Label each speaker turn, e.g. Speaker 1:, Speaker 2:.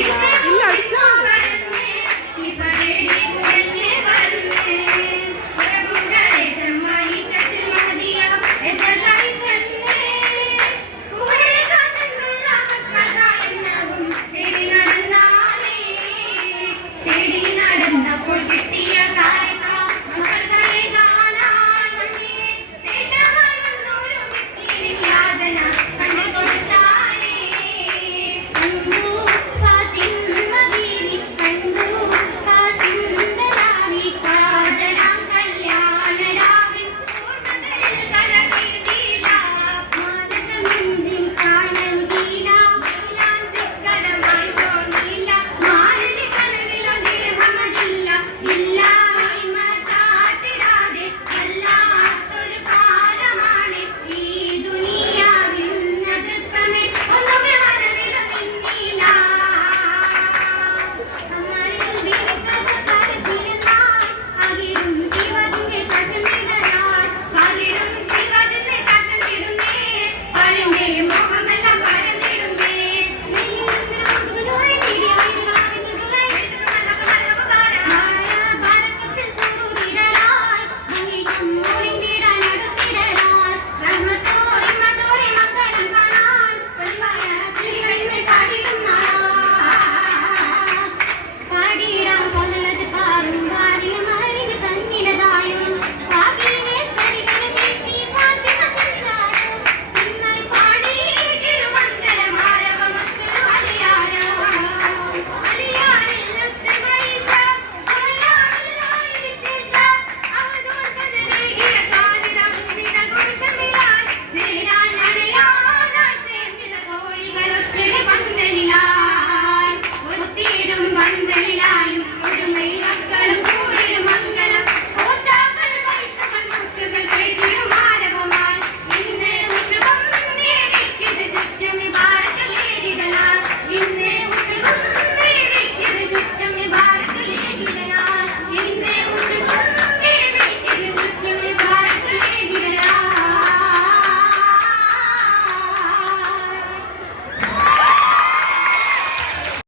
Speaker 1: Thank you.